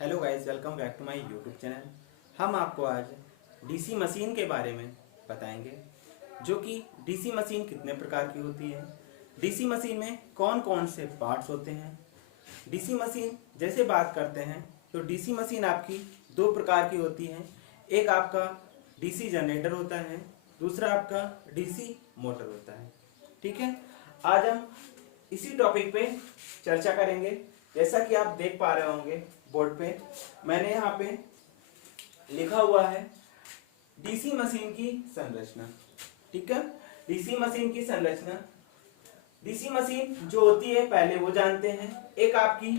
Hello guys, welcome back to my YouTube channel. हम आपको आज डीसी मशीन के बारे में बताएंगे, जो कि डीसी मशीन कितने प्रकार की होती है, डीसी मशीन में कौन कौन से पार्ट्स होते हैं। डीसी मशीन जैसे बात करते हैं तो डीसी मशीन आपकी दो प्रकार की होती है। एक आपका डीसी जनरेटर होता है, दूसरा आपका डीसी मोटर होता है। ठीक है, आज हम इसी टॉपिक पे चर्चा करेंगे। जैसा कि आप देख पा रहे होंगे बोर्ड पे, मैंने यहाँ पे लिखा हुआ है डीसी मशीन की संरचना। ठीक है, डीसी मशीन की संरचना। डीसी मशीन जो होती है पहले वो जानते हैं। एक आपकी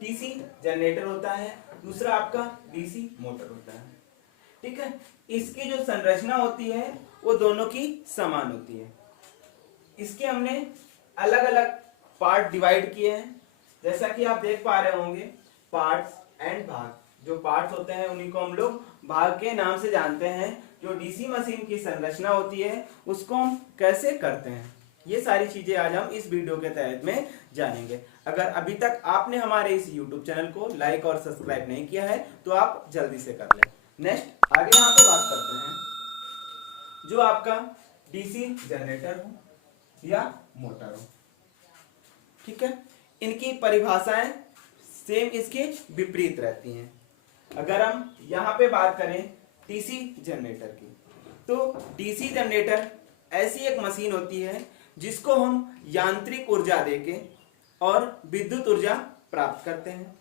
डीसी जनरेटर होता है, दूसरा आपका डीसी मोटर होता है। ठीक है, इसकी जो संरचना होती है वो दोनों की समान होती है। इसके हमने अलग अलग पार्ट डिवाइड किए हैं। जैसा कि आप देख पा रहे होंगे पार्ट्स एंड भाग। जो पार्ट्स होते हैं उन्हीं को हम लोग भाग के नाम से जानते हैं। जो डीसी मशीन की संरचना होती है उसको हम कैसे करते हैं, ये सारी चीजें आज हम इस वीडियो के तहत में जानेंगे। अगर अभी तक आपने हमारे इस YouTube चैनल को लाइक और सब्सक्राइब नहीं किया है तो आप जल्दी से कर लें। नेक्स्ट आगे यहाँ पे बात करते हैं जो आपका डीसी जनरेटर हो या मोटर हो। ठीक है, इनकी परिभाषाएं सेम इसके विपरीत रहती हैं। अगर हम यहाँ पे बात करें डीसी जनरेटर की, तो डीसी जनरेटर ऐसी एक मशीन होती है जिसको हम यांत्रिक ऊर्जा देके और विद्युत ऊर्जा प्राप्त करते हैं।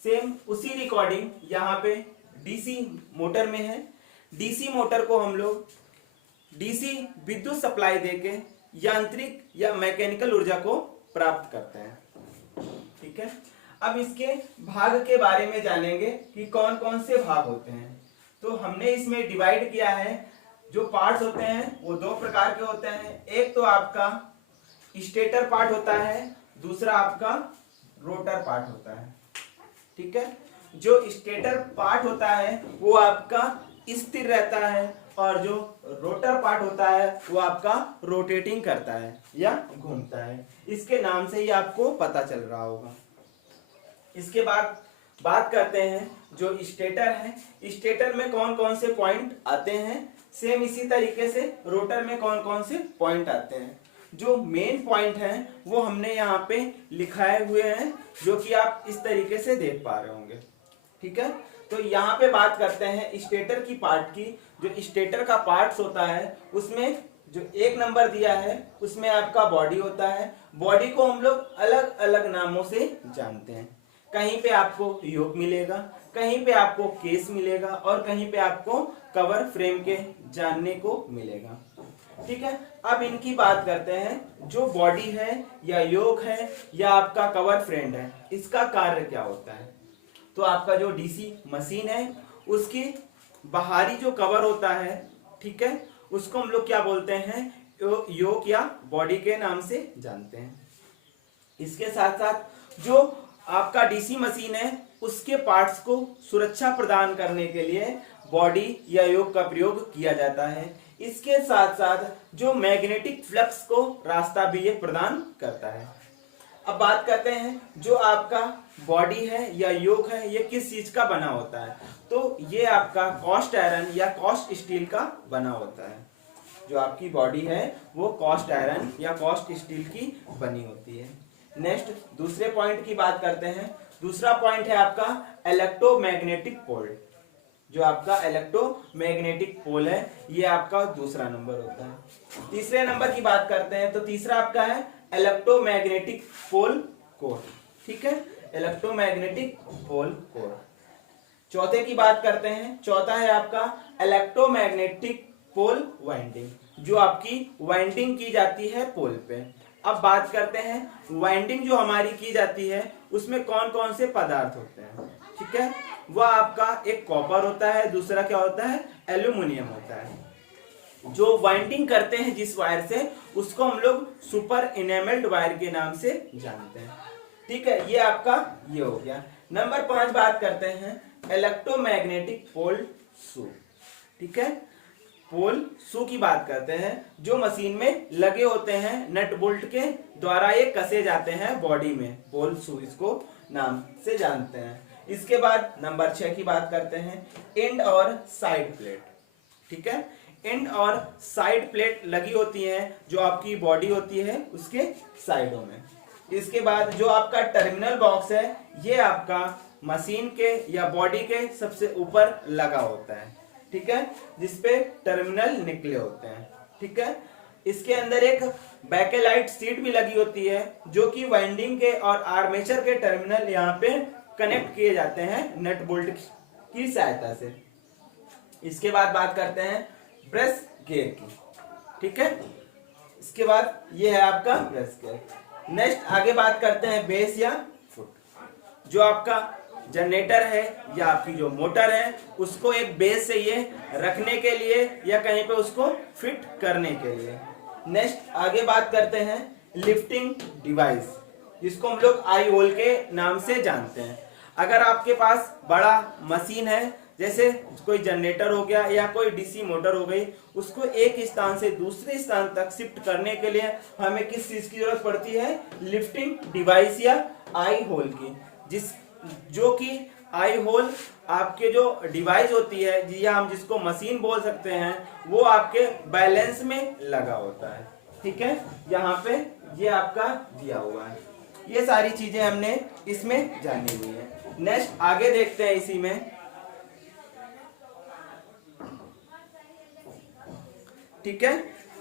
सेम उसी रिकॉर्डिंग यहाँ पे डीसी मोटर में है। डीसी मोटर को हम लोग डीसी विद्युत सप्लाई देके यांत्रिक या मैकेनिकल ऊर्जा को प्राप्त करते हैं। ठीक है, अब इसके भाग के बारे में जानेंगे कि कौन कौन से भाग होते हैं। तो हमने इसमें डिवाइड किया है। जो पार्ट्स होते हैं वो दो प्रकार के होते हैं। एक तो आपका स्टेटर पार्ट होता है, दूसरा आपका रोटर पार्ट होता है। ठीक है, जो स्टेटर पार्ट होता है वो आपका स्थिर रहता है और जो रोटर पार्ट होता है वो आपका रोटेटिंग करता है या घूमता है। इसके नाम से ही आपको पता चल रहा होगा। इसके बाद बात करते हैं जो स्टेटर है। स्टेटर में कौन कौन से पॉइंट आते हैं, सेम इसी तरीके से रोटर में कौन कौन से पॉइंट आते हैं। जो मेन पॉइंट है वो हमने यहाँ पे लिखाए हुए हैं, जो कि आप इस तरीके से देख पा रहे होंगे। ठीक है, तो यहाँ पे बात करते हैं स्टेटर की पार्ट की। जो स्टेटर का पार्ट्स होता है उसमें जो एक नंबर दिया है उसमें आपका बॉडी होता है। बॉडी को हम लोग अलग अलग नामों से जानते हैं। कहीं पे आपको योक मिलेगा, कहीं पे आपको केस मिलेगा और कहीं पे आपको कवर फ्रेम के जानने को मिलेगा। ठीक है, अब इनकी बात करते हैं। जो बॉडी है या योक है या आपका कवर फ्रेम है, इसका कार्य क्या होता है। तो आपका जो डीसी मशीन है उसकी बाहरी जो कवर होता है, ठीक है, उसको हम लोग क्या बोलते हैं, योक या बॉडी के नाम से जानते हैं। इसके साथ साथ जो आपका डीसी मशीन है उसके पार्ट्स को सुरक्षा प्रदान करने के लिए बॉडी या योक का प्रयोग किया जाता है। इसके साथ साथ जो मैग्नेटिक फ्लक्स को रास्ता भी ये प्रदान करता है। अब बात करते हैं जो आपका बॉडी है या योक है ये किस चीज का बना होता है। तो ये आपका कास्ट आयरन या कास्ट स्टील का बना होता है। जो आपकी बॉडी है वो कास्ट आयरन या कास्ट स्टील की बनी होती है। नेक्स्ट दूसरे पॉइंट की बात करते हैं। दूसरा पॉइंट है आपका इलेक्ट्रोमैग्नेटिक पोल। जो आपका इलेक्ट्रोमैग्नेटिक पोल है ये आपका दूसरा नंबर होता है। तीसरे नंबर की बात करते हैं तो तीसरा आपका है इलेक्ट्रोमैग्नेटिक पोल कोर। ठीक है, इलेक्ट्रोमैग्नेटिक पोल कोर। चौथे की बात करते हैं। चौथा है आपका इलेक्ट्रोमैग्नेटिक पोल वाइंडिंग, जो आपकी वाइंडिंग की जाती है पोल पे। अब बात करते हैं वाइंडिंग जो हमारी की जाती है उसमें कौन कौन से पदार्थ होते हैं। ठीक है, वह आपका एक कॉपर होता है, दूसरा क्या होता है, एल्यूमिनियम होता है। जो वाइंडिंग करते हैं जिस वायर से उसको हम लोग सुपर इनेमल्ड वायर के नाम से जानते हैं। ठीक है, ये आपका ये हो गया। नंबर 5 बात करते हैं इलेक्ट्रोमैग्नेटिक पोल शू। ठीक है, पोल शू की बात करते हैं। जो मशीन में लगे होते हैं नट बोल्ट के द्वारा ये कसे जाते हैं बॉडी में, पोल शू इसको नाम से जानते हैं। इसके बाद नंबर 6 की बात करते हैं, एंड और साइड प्लेट। ठीक है, एंड और साइड प्लेट लगी होती है जो आपकी बॉडी होती है उसके साइडों में। इसके बाद जो आपका टर्मिनल बॉक्स है ये आपका मशीन के या बॉडी के सबसे ऊपर लगा होता है। ठीक है, जिसपे टर्मिनल निकले होते हैं। ठीक है, इसके अंदर एक बैकेलाइट सीट भी लगी होती है जो कि वाइंडिंग के और आर्मेचर के टर्मिनल यहाँ पे कनेक्ट किए जाते हैं नट बोल्ट की सहायता से। इसके बाद बात करते हैं ब्रश गियर की। ठीक है, इसके बाद ये है आपका ब्रश गियर। नेक्स्ट आगे बात करते हैं बेस या फुट। जो आपका जनरेटर है या आपकी जो मोटर है उसको एक बेस चाहिए रखने के लिए या कहीं पे उसको फिट करने के लिए। नेक्स्ट आगे बात करते हैं लिफ्टिंग डिवाइस, जिसको हम लोग आई होल के नाम से जानते हैं। अगर आपके पास बड़ा मशीन है, जैसे कोई जनरेटर हो गया या कोई डीसी मोटर हो गई, उसको एक स्थान से दूसरे स्थान तक शिफ्ट करने के लिए हमें किस चीज की जरूरत पड़ती है? लिफ्टिंग डिवाइस या आई होल की। जो कि आई होल आपके जो डिवाइस होती है या हम जिसको मशीन बोल सकते हैं, वो आपके बैलेंस में लगा होता है। ठीक है, यहाँ पे ये आपका दिया हुआ है। ये सारी चीजें हमने इसमें जानी हुई है। नेक्स्ट आगे देखते हैं इसी में। ठीक है,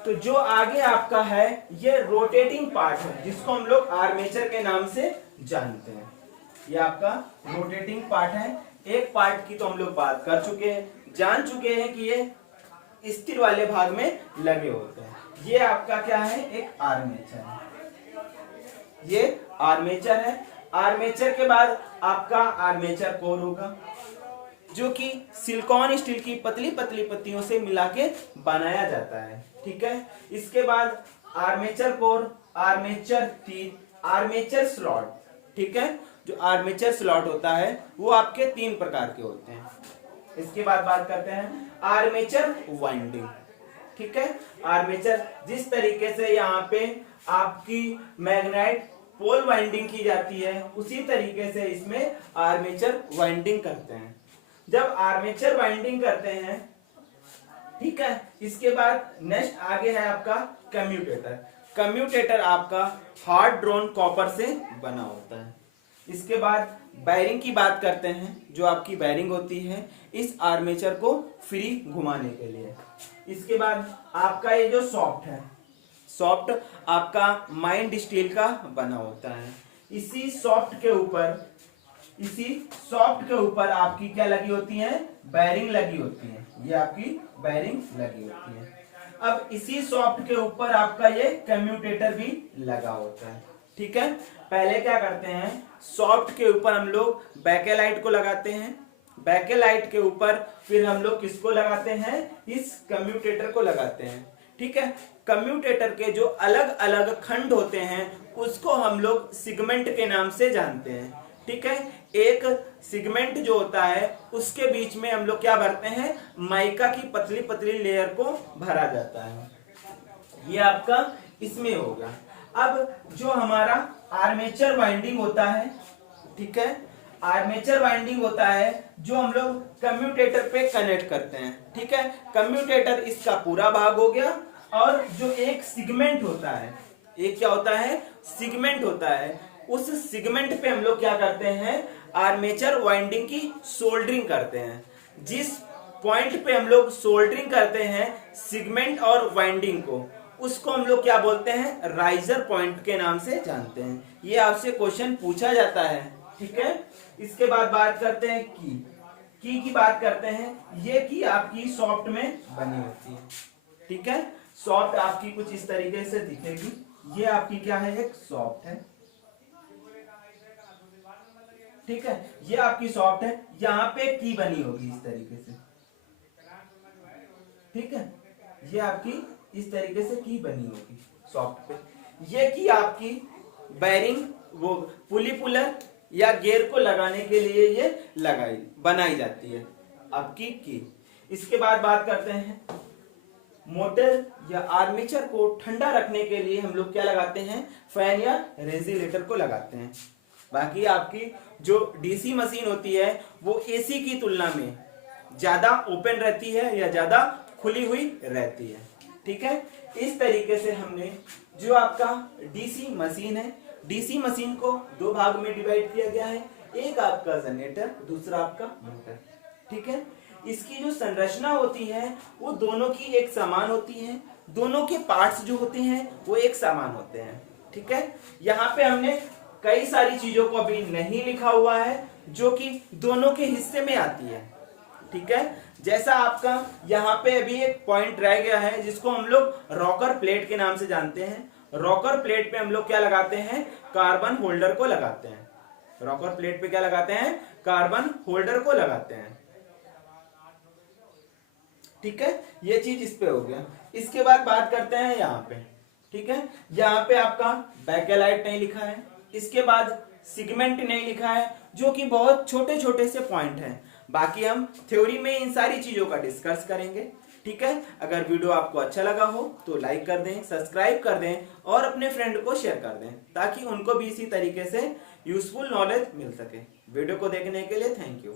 तो जो आगे आपका है ये रोटेटिंग पार्ट है जिसको हम लोग आर्मेचर के नाम से जानते हैं। ये आपका रोटेटिंग पार्ट है। एक पार्ट की तो हम लोग बात कर चुके हैं, जान चुके हैं कि ये स्थिर वाले भाग में लगे होते हैं। ये आपका क्या है? एक आर्मेचर है। ये आर्मेचर है। आर्मेचर के बाद आपका आर्मेचर कोर होगा जो कि सिलिकॉन स्टील की पतली पतली पत्तियों से मिला के बनाया जाता है। ठीक है, इसके बाद आर्मेचर कोर, आर्मेचर तीर, आर्मेचर स्लॉट। ठीक है, जो आर्मेचर स्लॉट होता है वो आपके 3 प्रकार के होते हैं। इसके बाद बात करते हैं आर्मेचर वाइंडिंग। ठीक है, आर्मेचर जिस तरीके से यहाँ पे आपकी मैग्नेट पोल वाइंडिंग की जाती है उसी तरीके से इसमें आर्मेचर वाइंडिंग करते हैं। जब आर्मेचर वाइंडिंग करते हैं, ठीक है, इसके बाद नेक्स्ट आगे है आपका कम्यूटेटर। कम्यूटेटर आपका हार्ड ड्रोन कॉपर से बना होता है। इसके बाद बैरिंग की बात करते हैं। जो आपकी बैरिंग होती है इस आर्मेचर को फ्री घुमाने के लिए। इसके बाद आपका ये जो सॉफ्ट है, सॉफ्ट आपका माइंड स्टील का बना होता है। इसी सॉफ्ट के ऊपर आपकी क्या लगी होती है? बैरिंग लगी होती है। ये आपकी बैरिंग लगी होती है। अब इसी सॉफ्ट के ऊपर आपका ये कम्यूटेटर भी लगा होता है। ठीक है, पहले क्या करते हैं, सॉफ्ट के ऊपर हम लोग बैकेलाइट को लगाते हैं। बैकेलाइट के ऊपर फिर हम लोग किसको लगाते हैं? इस कम्यूटेटर को लगाते हैं। ठीक है, कम्यूटेटर के जो अलग अलग खंड होते हैं उसको हम लोग सिगमेंट के नाम से जानते हैं। ठीक है, एक सिगमेंट जो होता है उसके बीच में हम लोग क्या भरते हैं? माइका की पतली पतली लेयर को भरा जाता है। ये आपका इसमें होगा। अब जो हमारा आर्मेचर वाइंडिंग होता है, ठीक है, आर्मेचर वाइंडिंग होता है जो हम लोग कम्यूटेटर पे कनेक्ट करते हैं। ठीक है, कम्यूटेटर इसका पूरा भाग हो गया। और जो एक सिगमेंट होता है, एक क्या होता है? सिगमेंट होता है। उस सिगमेंट पे हम लोग क्या करते हैं? आर्मेचर वाइंडिंग की सोल्डरिंग करते हैं। जिस पॉइंट पे हम लोग सोल्डरिंग करते हैं सिगमेंट और वाइंडिंग को, उसको हम लोग क्या बोलते हैं? राइजर पॉइंट के नाम से जानते हैं। ये आपसे क्वेश्चन पूछा जाता है। ठीक है, इसके बाद बात करते हैं की बात करते हैं। ये की आपकी सॉफ्ट में बनी होती है। ठीक है, सॉफ्ट आपकी कुछ इस तरीके से दिखेगी। ये आपकी क्या है? एक सॉफ्ट है। ठीक है, ये आपकी सॉफ्ट है। यहाँ पे की बनी होगी इस तरीके से। ठीक है, ये आपकी इस तरीके से की बनी होगी सॉफ्ट पे। ये की आपकी बैरिंग वो पुली पुलर या गियर को लगाने के लिए ये बनाई जाती है आपकी की। इसके बाद बात करते हैं मोटर या आर्मेचर को ठंडा रखने के लिए हम लोग क्या लगाते हैं? फैन या रेफ्रिजरेटर को लगाते हैं। बाकी आपकी जो डीसी मशीन होती है वो एसी की तुलना में ज्यादा ओपन रहती है या ज्यादा खुली हुई रहती है। ठीक है, इस तरीके से हमने जो आपका डीसी मशीन है, डीसी मशीन को दो भाग में डिवाइड किया गया है, एक आपका जनरेटर, दूसरा आपका मोटर। ठीक है, इसकी जो संरचना होती है वो दोनों की एक समान होती है, दोनों के पार्ट्स जो होते हैं वो एक समान होते हैं। ठीक है, यहाँ पे हमने कई सारी चीजों को अभी नहीं लिखा हुआ है जो कि दोनों के हिस्से में आती है। ठीक है, जैसा आपका यहाँ पे अभी एक पॉइंट रह गया है जिसको हम लोग रॉकर प्लेट के नाम से जानते हैं। रॉकर प्लेट पे हम लोग क्या लगाते हैं, कार्बन होल्डर को लगाते हैं। रॉकर प्लेट पे क्या लगाते हैं, कार्बन होल्डर को लगाते हैं। ठीक है, ये चीज इस पे हो गया। इसके बाद बात करते हैं यहाँ पे। ठीक है, यहाँ पे आपका बैकेलाइट नहीं लिखा है, इसके बाद सिगमेंट नहीं लिखा है, जो कि बहुत छोटे छोटे से पॉइंट हैं। बाकी हम थ्योरी में इन सारी चीजों का डिस्कस करेंगे। ठीक है, अगर वीडियो आपको अच्छा लगा हो तो लाइक कर दें, सब्सक्राइब कर दें और अपने फ्रेंड को शेयर कर दें ताकि उनको भी इसी तरीके से यूजफुल नॉलेज मिल सके। वीडियो को देखने के लिए थैंक यू।